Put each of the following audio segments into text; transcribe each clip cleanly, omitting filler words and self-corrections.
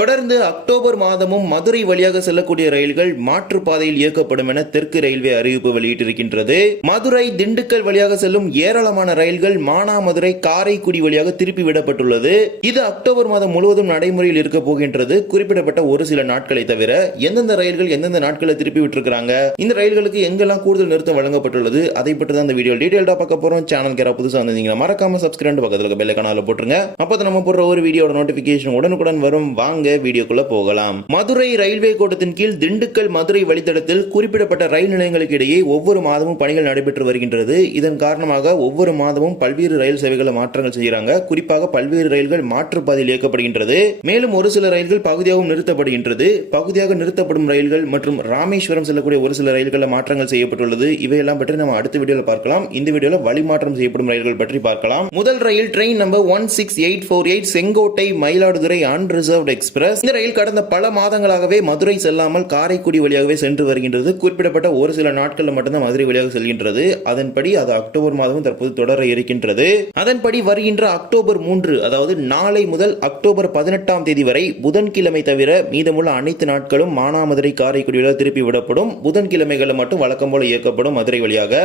தொடர்ந்து அக்டோபர் மாதமும் மதுரை வழியாக செல்லக்கூடிய ரயில்கள் மாற்றுப்பாதையில் இயக்கப்படும் என தெற்கு ரயில்வே அறிவிப்பு வெளியிட்டிருக்கின்றது. மதுரை திண்டுக்கல் வழியாக செல்லும் ஏராளமான ரயில்கள் மானாமதுரை காரைக்குடி வழியாக திருப்பி விடப்பட்டுள்ளது. இது அக்டோபர் மாதம் முழுவதும் நடைமுறையில் இருக்க போகின்றது. குறிப்பிடப்பட்ட ஒரு சில நாட்களை தவிர எந்தெந்த ரயில்கள் எந்தெந்த நாட்களை திருப்பி விட்டுருக்காங்க, இந்த ரயில்களுக்கு எங்கெல்லாம் கூடுதல் நிறுத்தம் வழங்கப்பட்டுள்ளது, அதை பற்றி தான் இந்த வீடியோ டீடைல்டா பார்க்க போறோம். சேனல் கேரா புதுசா வந்தீங்கன்னா மறக்காம சப்ஸ்கிரைப் பக்கத்துல பெல் ஐகானை போட்டுருங்க. அப்பதான் நம்ம போடுற ஒரு வீடியோட நோட்டிபிகேஷன் உடனுக்குடன் வரும். வாங்க வீடியோக்குள்ள போகலாம். மதுரை ரயில்வே கோட்டத்தின் கீழ் திண்டுக்கல் மதுரை வழித்தடத்தில் குறிப்பிடப்பட்ட ரயில் நிலையங்களுக்கு இடையே ஒவ்வொரு மாதமும் பணிகள் நடைபெற்று வருகின்றது. இதன் காரணமாக ஒவ்வொரு மாதமும் பல்வேறு ரயில் சேவைகளை மாற்றங்கள் செய்யறாங்க. குறிப்பாக பல்வேறு ரயில்கள் மாற்றுப்பாதையில் இயக்கப்படுகின்றது. மேலும் ஒரு சில ரயில்கள் பகுதியாகவும் நிறுத்தப்படுகின்றது. பகுதியாக நிறுத்தப்படும் ரயில்கள் மற்றும் ராமேஸ்வரம் செல்லக்கூடிய ஒரு சில ரயில்களில் மாற்றங்கள் செய்யப்பட்டுள்ளது. இவையெல்லாம் பற்றி நம்ம அடுத்த வீடியோல பார்க்கலாம். இந்த வீடியோல வழிமாற்றம் செய்யப்படும் ரயில்கள் பற்றி பார்க்கலாம். முதல் ரயில் train number 16848 Sengottai Mayiladuthurai unreserved express. இந்த ரயில் கடந்த பல மாதங்களாகவே மதுரை செல்லாமல் காரைக்குடி வழியாகவே சென்று வருகின்றது. குறிப்பிடப்பட்ட ஒரு சில நாட்களில் மட்டும்தான் மதுரை வழியாக செல்கின்றது. அதன்படி அது அக்டோபர் மாதமும் தற்போது தொடர இருக்கின்றது. அதன்படி வருகின்ற அக்டோபர் 3, அதாவது நாளை முதல் அக்டோபர் 18ஆம் தேதி வரை புதன்கிழமை தவிர மீதமுள்ள அனைத்து நாட்களும் மானாமதுரை காரைக்குடி வழியாக திருப்பி விடப்படும். புதன்கிழமைகளில் மட்டும் வழக்கம் போல இயக்கப்படும் மதுரை வழியாக.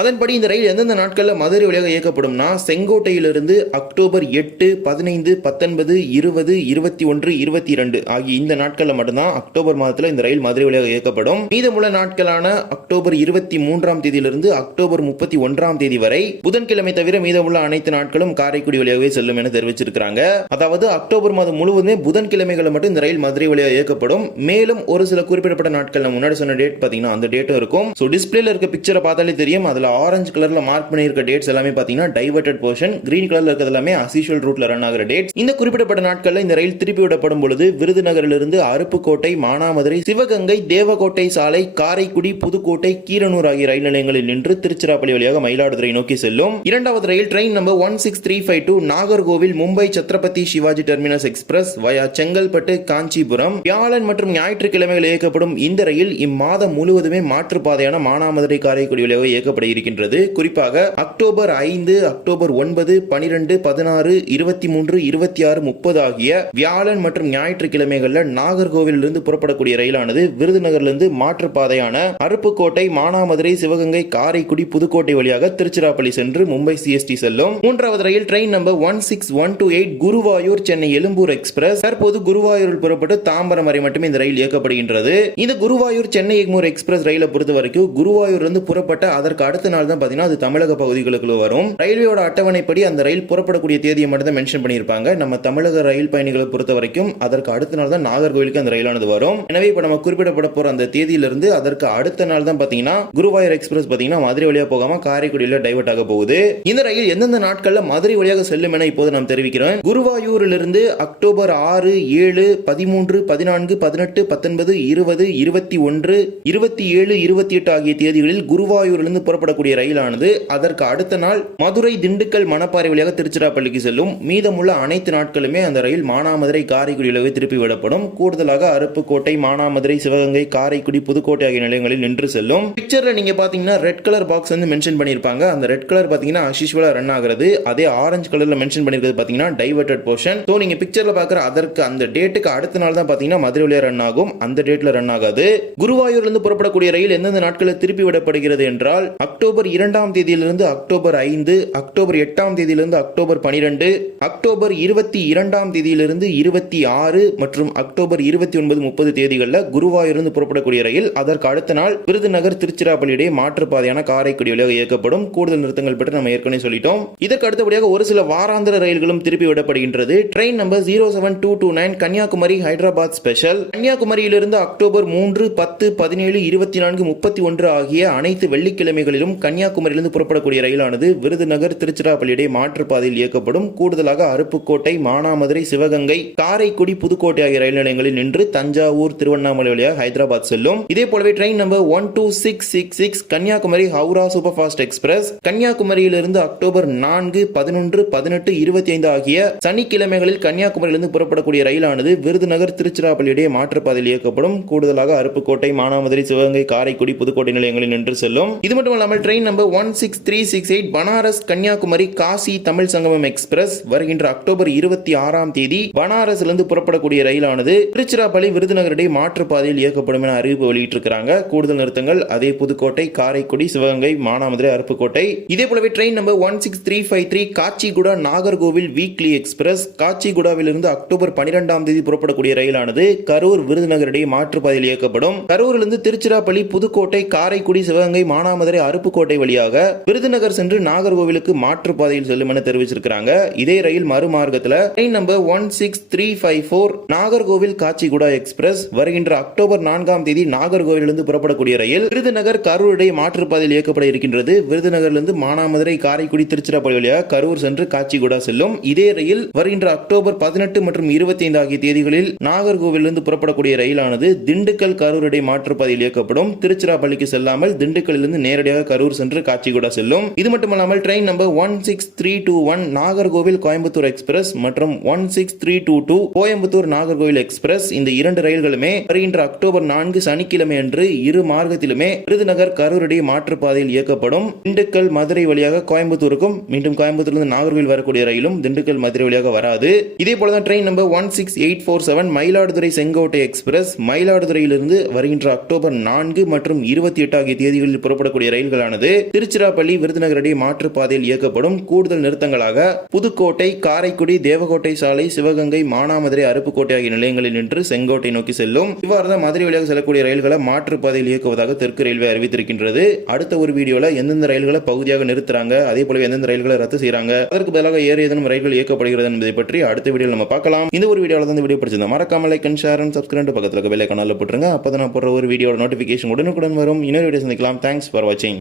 அதன்படி இந்த ரயில் எந்தெந்த நாட்களில் மதுரை வழியாக இயக்கப்படும்னா, செங்கோட்டையிலிருந்து அக்டோபர் 8, 15, 19, 20, 21, 22 ஆகிய இந்த நாட்களில் மட்டும்தான் அக்டோபர் மாதத்தில் இந்த ரயில் மதுரை வழியாக இயக்கப்படும். மீதமுள்ள நாட்களான அக்டோபர் 23ஆம் தேதியிலிருந்து அக்டோபர் 31ஆம் தேதி வரை புதன்கிழமை தவிர மீதமுள்ள அனைத்து நாட்களும் காரைக்குடி வழியாகவே செல்லும் என தெரிவிச்சிருக்காங்க. அதாவது அக்டோபர் மாதம் முழுவதுமே புதன்கிழமைகளை மட்டும் இந்த ரயில் மதுரை வழியாக இயக்கப்படும். மேலும் ஒரு சில குறிப்பிடப்பட்ட நாட்கள் முன்னாடி சொன்ன டேட் பாத்தீங்கன்னா அந்த டேட்டும் இருக்கும். டிஸ்பிளேல இருக்க பிக்சரை பார்த்தாலே தெரியும். அதுல ஆரஞ்சு கலர்ல மார்க் பண்ணிருக்க டேட்ஸ் எல்லாமே பாத்தீங்கன்னா டைவர்ட்டட் போர்ஷன், கிரீன் கலர்ல இருக்கிறது எல்லாமே அஸ்யூஷுவல் ரூட்ல ரன் ஆகிற டேட்ஸ். இந்த குறிப்பிடப்பட்ட நாட்கள்ல இந்த ரயில் திருப்பி விடப்படும் பொழுது விருதுநகரிலிருந்து அருப்புக்கோட்டை, மானாமதுரை, சிவகங்கை, தேவகோட்டை சாலை, காரைக்குடி, புதுக்கோட்டை, கீரனூர் ஆகிய ரயில் நிலையங்களில் நின்று திருச்சிராப்பள்ளி வழியாக மயிலாடுதுறை நோக்கி செல்லும். இரண்டாவது ரயில் train number 16352 Nagercoil Mumbai Chhatrapati Shivaji terminus express via Chengalpattu, Kanchipuram வியாழன் மற்றும் ஞாயிற்றுக்கிழமைகள் இயக்கப்படும். இந்த ரயில் இம்மாதம் முழுவதுமே மாற்றுப்பாதையான மானாமதுரை காரைக்குடி வழியாக இயக்கப்பட இருக்கின்றது. குறிப்பாக அக்டோபர் 5, அக்டோபர் 9, 12, 16, 23, 26, 30 ஆகிய வியாழன் மற்றும் ஞாயிற்றுக்கிழமைகள்ல நாகர்கோவிலிருந்து புறப்படக்கூடிய ரயிலானது விருதுநகரிலிருந்து மாற்றுப்பாதையான அருப்புக்கோட்டை, மானாமதுரை, சிவகங்கை, காரைக்குடி, புதுக்கோட்டை வழியாக திருச்சிராப்பள்ளி சென்று மும்பை சிஎஸ்டி செல்லும். மூன்றாவது ரயில் train number 16128 Guruvayur Chennai Egmore express. தற்போது குருவாயூரில் புறப்பட்டு தாம்பரம் வரை மட்டுமே இந்த ரயில் இயக்கப்படுகின்றது. இந்த குருவாயூர் சென்னை எக்மூர் எக்ஸ்பிரஸ் ரயிலை பொறுத்த வரைக்கும் குருவாயூரிலிருந்து புறப்பட்ட அதற்கு அடுத்த நாள் தான் பாத்தீங்கன்னா அது தமிழக பகுதிகளுக்கு வரும். ரயில்வேயோட அட்டவணைப்படி அந்த ரயில் புறப்படக்கூடிய தேதியை மட்டும் தான் மென்ஷன் பண்ணியிருப்பாங்க. நம்ம தமிழக ரயில் பயணிகளை பொறுத்த வரைக்கும் அதற்கு அடுத்த நாள் தான் நாகர்கோவிலுக்கு அந்த ரயிலானது வரும். எனவே இப்ப நம்ம குறிப்பிடப்பட போற அந்த தேதியிலிருந்து அதற்கு அடுத்த நாள் தான் பாத்தீங்கன்னா குருவாயூர் எக்ஸ்பிரஸ் பாத்தீங்கன்னா மதுரை வழியாக போகாம காரைக்குடியில டைவர்ட் ஆக போகுது. இந்த ரயில் எந்தெந்த நாட்கள்ல மதுரை வழியாக செல்லும் என இப்போது நாம் தெரிவிக்கிறோம். குருவாயூரிலிருந்து அக்டோபர் 6, 7, 13, 14, 18, 19, 20, 21, 27, 28 ஆகிய தேதிகளில் குருவாயூரிலிருந்து புறப்படக்கூடிய ரயிலானது அதற்கு அடுத்த நாள் மதுரை, திண்டுக்கல், மணப்பாறை வழியாக திருச்சிராப்பள்ளிக்கு செல்லும். மீதமுள்ள அனைத்து நாட்களுமே அந்த ரயில் மானாமதுரை காரைக்குடியிலவே திருப்பி விடப்படும். கூடுதலாக அருப்புக்கோட்டை, மானாமதுரை, சிவகங்கை, காரைக்குடி, புதுக்கோட்டை ஆகிய நிலையங்களில் நின்று செல்லும். பிக்சர்ல நீங்க பாத்தீங்கன்னா ரெட் கலர் பாக்ஸ் வந்து மென்ஷன் பண்ணிருப்பாங்க. அந்த ரெட் கலர் பாத்தீங்கன்னா அஸ்யூஷுவலா ரன் ஆகிறது. அதே ஆரஞ்சு கலர்ல மென்ஷன் பண்ணிருக்கிறது பாத்தீங்கன்னா டைவர்ட்டட் போர்ஷன். சோ நீங்க பிக்சர்ல பாக்குற அதற்கு அந்த டேட்டுக்கு அடுத்த நாள் தான் பாத்தீங்கன்னா மதுரை வழியா ரன் ஆகும். அந்த டேட்ல ரன் ஆகாது. குருவாயூர்ல புறப்படக்கூடிய ரயில் எந்தெந்த நாட்களில் திருப்பி விடப்படுகிறது என்றால் அக்டோபர் 2ஆம் தேதியிலிருந்து அக்டோபர் 5, அக்டோபர் 8ஆம் தேதியிலிருந்து அக்டோபர் 12, அக்டோபர் 22ஆம் தேதியிலிருந்து 26 மற்றும் அக்டோபர் 29, 30 தேதிகளில் குருவாயூரிலிருந்து புறப்படக்கூடிய ரயில் அதற்கு அடுத்த நாள் விருதுநகர், திருச்சிராப்பள்ளி இடையே மாற்றுப்பாதையான காரைக்குடி வழியாக இயக்கப்படும். கூடுதல் நிறுத்தங்கள் பற்றி நம்ம ஏற்கனவே சொல்லிட்டோம். இதற்கு அடுத்தபடியாக ஒரு சில வாராந்திர ரயில்களும் திருப்பி விடப்படுகின்றது. Train number 07229 Kanyakumari Hyderabad special. கன்னியாகுமரியிலிருந்து அக்டோபர் 3, 10, 17, 24, 31 ஆகிய அனைத்து வெள்ளிக்கிழமைகளிலும் கன்னியாகுமரியிலிருந்து புறப்படக்கூடிய ரயிலானது விருதுநகர், திருச்சிராப்பள்ளி இடையே மாற்றுப்பாதையில் இயக்கப்படும். கூடுதலாக அருப்புக்கோட்டை, மானாமதுரை, சிவகங்கை, காரைக்குடி, புதுக்கோட்டை ஆகிய ரயில் நிலையங்களில் நின்று தஞ்சாவூர், திருவண்ணாமலை வழியாக ஹைதராபாத் செல்லும். இதே போலவே train number 12666 Kanyakumari Howrah super fast express. கன்னியாகுமரியிலிருந்து அக்டோபர் 4, 11, 18, 25 ஆகிய சனிக்கிழமைகளில் கன்னியாகுமரியிலிருந்து புறப்படக்கூடிய ரயிலானது விருதுநகர், திருச்சிராப்பள்ளி இடையே மாற்றுப்பாதையில் இயக்கப்படும். கூடுதலாக அருப்புக்கோட்டை, மானாமதுரை, சிவகங்கை, காரைக்குடி, புதுக்கோட்டை நிலையங்களில் நின்று செல்லும். இது மட்டும் இல்லாமல் இல்லாமல் ட்ரெயின் நம்பர் 16368 பனாரஸ் கன்னியாகுமரி காசி தமிழ் சங்கமம் எக்ஸ்பிரஸ் வருகின்ற அக்டோபர் 26ஆம் தேதி பனாரஸ்லிருந்து புறப்படக்கூடிய ரயிலானது திருச்சிராப்பள்ளி விருதுநகர் இடையே மாற்றுப்பாதையில் இயக்கப்படும் என அறிவிப்பு வெளியிட்டிருக்கிறாங்க. கூடுதல் நிறுத்தங்கள் அதே புதுக்கோட்டை, காரைக்குடி, சிவகங்கை, மானாமதுரை, அருப்புக்கோட்டை. இதே போலவே train number 16353 Kacheguda Nagercoil weekly express காச்சிகுடாவிலிருந்து அக்டோபர் 12ஆம் தேதி புறப்படக்கூடிய ரயிலானது கரூர் விருதுநகர் இடையே மாற்றுப்பாதையில் இயக்கப்படும். கரூரிலிருந்து திருச்சிராப்பள்ளி, புதுக்கோட்டை, காரைக்குடி, சிவகங்கை, மானாமதுரை, அருப்புக்கோட்டை வழியாக விருதுநகர் சென்று நாகர்கோவிலுக்கு மாற்றுப்பாதையில் செல்லும் என தெரிவிச்சிருக்காங்க. இதே ரயில் மறுமார்க்கத்தில் train number 16354 Nagercoil Kacheguda express வருகின்ற அக்டோபர் 4ஆம் தேதி நாகர்கோவிலிருந்து புறப்படக்கூடிய ரயில் விருதுநகர் கரூர் இடையே மாற்றுப்பாதையில் இயக்கப்பட இருக்கின்றது. விருதுநகரிலிருந்து மானாமதுரை, காரைக்குடி, திருச்சிராப்பள்ளி வழியாக கரூர் சென்று காச்சிகுடா செல்லும். இதே ரயில் வருகின்ற அக்டோபர் 18 மற்றும் 25 ஆகிய தேதிகளில் நாகர்கோவிலிருந்து புறப்படக்கூடிய ரயிலானது திண்டுக்கல் கரூர் இடையே மாற்றுப்பாதையில் இயக்கப்படும். திருச்சிராப்பள்ளிக்கு செல்லாமல் திண்டுக்கல்லிருந்து நேரடியாக கரூர் சென்று காச்சிகுடா செல்லும். இது மட்டுமல்லாமல் train number 16321 Nagercoil Coimbatore express மற்றும் 16322 கோயம்புத்தூர் நாகர்கோவில் எக்ஸ்பிரஸ் இந்த இரண்டு ரயில்களுமே வருகின்ற அக்டோபர் 4 சனிக்கிழமை அன்று இரு மார்க்கத்திலுமே விருதுநகர் கரூர் இடையே மாற்றுப்பாதையில் இயக்கப்படும். திண்டுக்கல் மதுரை வழியாக கோயம்புத்தூருக்கும் மீண்டும் கோயம்புத்தூரிலிருந்து நாகர்கோவில் வரக்கூடிய ரயிலும் திண்டுக்கல் மதுரை வழியாக வராது. இதே போலதான் train number 16847 Mayiladuthurai Sengottai express மயிலாடுதுறையிலிருந்து வருகின்ற அக்டோபர் 4 மற்றும் 28 ஆகிய தேதிகளில் புறப்படக்கூடிய ரயில்களானது திருச்சிராப்பள்ளி விருதுநகர் இடையே மாற்றுப்பாதையில் இயக்கப்படும். கூடுதல் நிறுத்தங்களாக புதுக்கோட்டை, காரைக்குடி, தேவகோட்டை சாலை, சிவகங்கை, மானாமதுரை, அருப்புக்கோட்டை ஆகிய நிலையங்களில் நின்று செங்கோட்டை நோக்கி செல்லும். இவ்வாறு தான் மதுரை வழியாக செல்லக்கூடிய ரயில்களை மாற்றுப்பாதையில் இயக்குவதாக தெற்கு ரயில்வே அறிவித்திருக்கின்றது. அடுத்த ஒரு வீடியோல எந்தெந்த ரயில்களை பகுதியாக நிறுத்துறாங்க, அதே போல எந்தெந்த ரயில்களை ரத்து செய்யறாங்க, அதற்கு பதிலாக ஏறு ஏதேனும் ரயில்கள் இயக்கப்படுகிறது என்பதை பற்றி அடுத்த வீடியோவில் நம்ம பார்க்கலாம். இந்த ஒரு வீடியோல தான் வீடியோ பிடிச்சிருந்தா மறக்காம like and share and subscribe பக்கத்துல பெல் ஐகானை போட்டுருங்க. அப்பதான் நான் போடுற ஒரு வீடியோட நோட்டிபிகேஷன் உடனுக்குடன் வரும். இன்னொரு வீடியோ சந்திக்கலாம். தேங்க்ஸ் ஃபார் வாட்சிங்.